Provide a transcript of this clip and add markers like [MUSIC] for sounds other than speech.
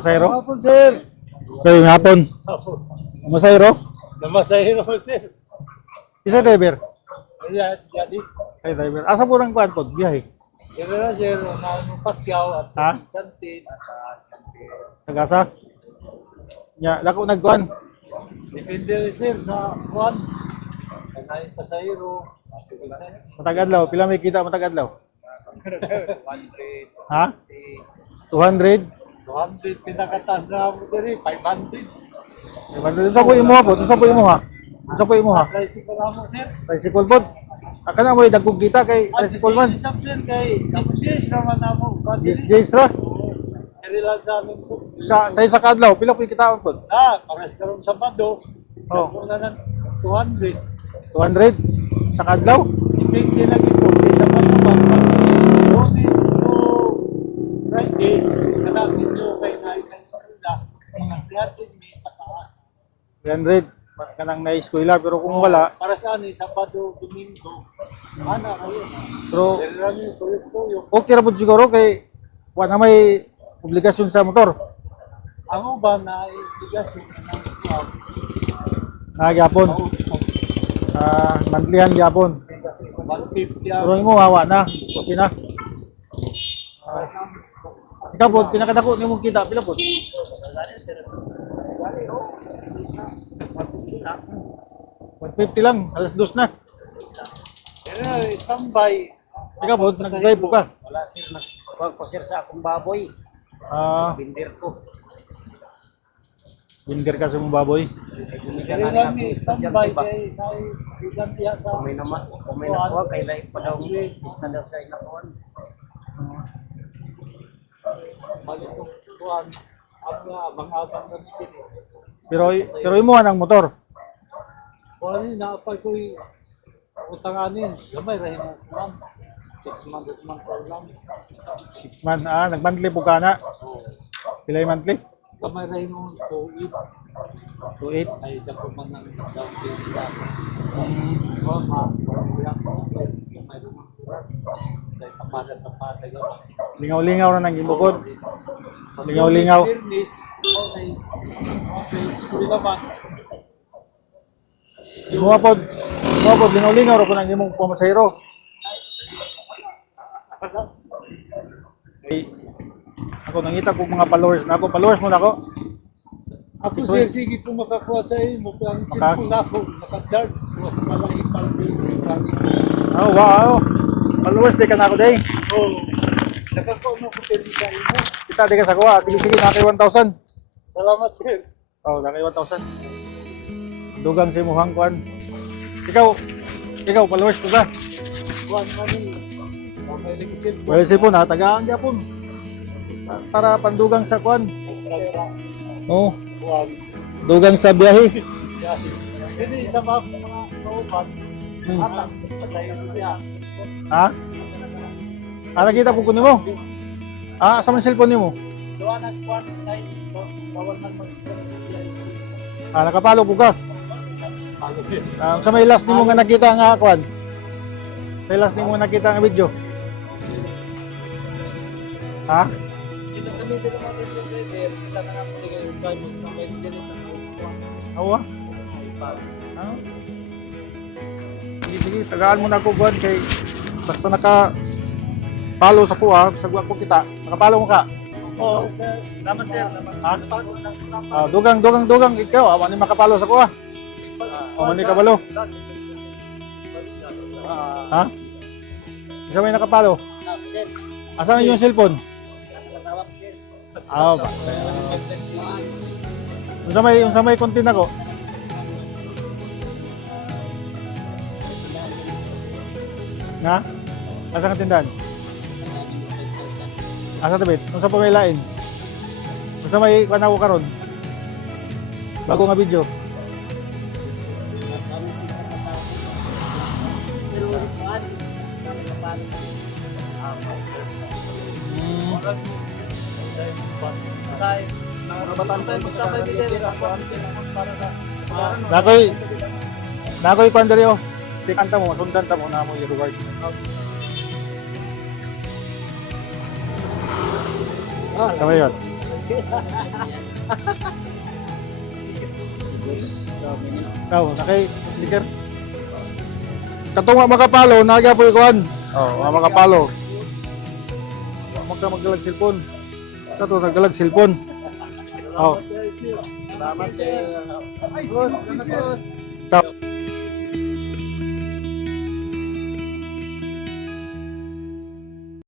Masayro? Hapon, sir. Kayo hapon. Masayro? Namasahiro, sir. Isa driver. Jadi. Ay driver. Asa po ng kuan po? Biyahe. Pero na, sir, na Pacquiao at Ha? Chantin. Sa gasa. Nya, dako nagkuan. Depende rin, sir, sa kuwan. Kanayin pasahiro. Matag adlaw, pila may kita matag adlaw? 100. [LAUGHS] Ha? 200. 200, pinakataas na ako diri, 500. Unsa po imo po? Unsa po imo ha? Unsa po imo ha? Tricycle na mo, sir. Tricycle po. Aka na mo dagkog kita kay tricycle man. Sir, kay Disney naman na mo. Yes, yes ra. Kaya lang sa amin, sir. Sa sa isa ka adlaw, pila po kita po? Ah, pares karon sa Bado. Oh. Ako na ng 200. 200 sa kadlaw. Depende lang ito. Isa pa sa Bado. 300 may pataas. 300 ka nang pero kung wala para sa ano eh, Sabado Domingo ana kayo pero okay ra pud siguro kay wa na may obligasyon sa motor ang uban na obligasyon na Ah, gyapon. Ah, mantlihan gyapon. 150. Pero mo hawa na. Okay na. Ah. Ikaw po, pinakadako nimo kita pila po. 150 lang, alas dos na. Pero standby. Ikaw po, nag-drive po ka. Wala sir, nagkuhan ko sir sa akong baboy. Ah, Binder ko. binder ka sa mong baboy. Na lang ni standby ba? kay kay bilang tiya sa Kung may naman, kung may nakuha, kay lahat pa daw is na daw sa inakuhan. magandang kuwan. Ang nga, abang-abang na eh. Pero pero imo ang motor. Kuwan ni, naapay ko yung utang anin. Gamay, rahim mo kuwan. Six months at month ko lang. 6 man ah, nag-monthly po ka na. Oh. Pila yung monthly? Gamay rahim mo to eat. 28. Ay, dako man ng down payment lang. Oh, ma, bilang ko. Gamay mo kuwan. Dahil tapada-tapada gamay. Lingaw-lingaw na nang gibukod. Lingaw-lingaw. Fairness, okay. Okay, school naman. Imo po, imo po lingaw-lingaw ra po nang imong pamasahero. Ay, ako nangita ko mga followers na ako. Followers mo na ako. Ako Ito sir, sige po makakuha sa imo. Ang Maka- cellphone na ako, naka-charge. Mas malaki palpil. Oh, wow. Followers di ka na ako day. Oh, nakakuha mo ko pwede sa imo. Kita di ka sa kuha. Sige sige na kay 1,000. Salamat sir. Oh, na kay 1,000. Dugang si muhang kuan. Ikaw, ikaw followers ko ka. Cellphone. Well, sipon ha, tagaan gyapon. Para pandugang sa kuan. Sa Oh, dugang sa biyahe. Hindi, sa mga kauban. Hmm. Atang, pasayo niya. Ha? Ah, nakita po ko nimo. Ah, asa man cellphone nimo? Doon ang kuhan. Ay, bawal mag Ah, nakapalo po ka. Ah, sa may last nimo nga nakita nga kuan. Sa last nimo nga nakita nga video. Ha? Kita kami sa driver. Kita na naman din yung months na may din na Awa? Ah. Sige, sige, tagaan mo na ako kuan kay basta naka palo sa kuha, sa ko kita. Nakapalo mo ka. Oo. Naman sir. Ha? Ah, dugang, dugang, dugang ikaw, awan ni makapalo sa kuha. Awan ni kabalo. Ha? Isa may nakapalo. Asa yung cellphone? Ah, ba. Unsa may unsa may content ako? Nga? Asa nga tindahan? Asa tabit? Unsa pa may lain? Unsa may kuan ako karon? Bago nga video. Nakoy Nakoy kuan diri oh. Stick anta mo, sundan ta mo na mo i-reward. Ah, Sa mayon. [LAUGHS] Ikaw, nakay sticker. Katunga makapalo, naga po ikuan. Oh, makapalo. Wa ka magdalag cellphone. Kato nagdalag cellphone. Oh. Salamat sir. Ikaw.